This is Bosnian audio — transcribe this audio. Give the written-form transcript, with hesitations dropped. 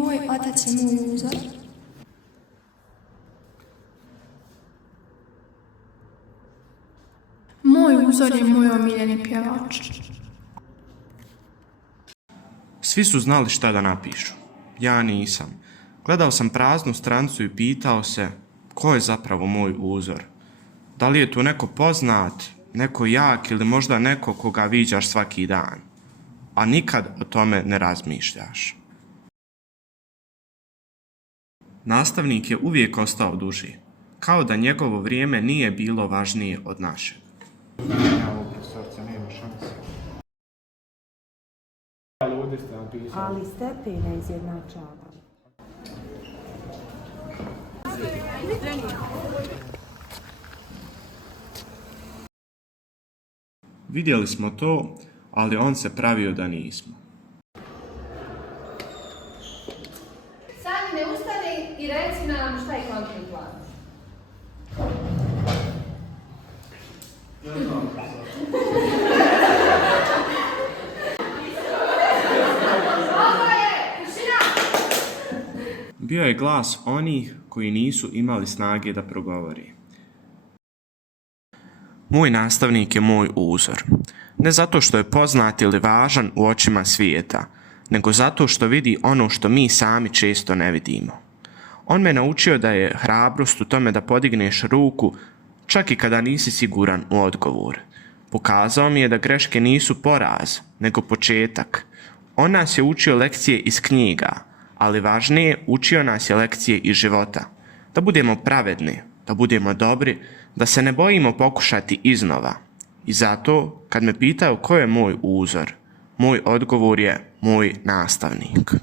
Moj otac je moj uzor. Moj uzor je moj omiljeni pjevač. Svi su znali šta da napišu. Ja nisam. Gledao sam praznu stranicu i pitao se ko je zapravo moj uzor. Da li je tu neko poznat, neko jak ili možda neko koga viđaš svaki dan, a nikad o tome ne razmišljaš. Nastavnik je uvijek ostao duži, kao da njegovo vrijeme nije bilo važnije od našeg. Ali stepene izjednačava. Vidjeli smo to, ali on se pravio da nismo. Sami ne ustani i reci nam šta je kontni plan. Bio je glas onih koji nisu imali snage da progovori. Moj nastavnik je moj uzor. Ne zato što je poznat ili važan u očima svijeta, nego zato što vidi ono što mi sami često ne vidimo. On me naučio da je hrabrost u tome da podigneš ruku čak i kada nisi siguran u odgovor. Pokazao mi je da greške nisu poraz, nego početak. On nas je učio lekcije iz knjiga, ali važnije, učio nas je lekcije iz života. Da budemo pravedni, da budemo dobri, da se ne bojimo pokušati iznova. I zato, kad me pitaju ko je moj uzor, moj odgovor je moj nastavnik.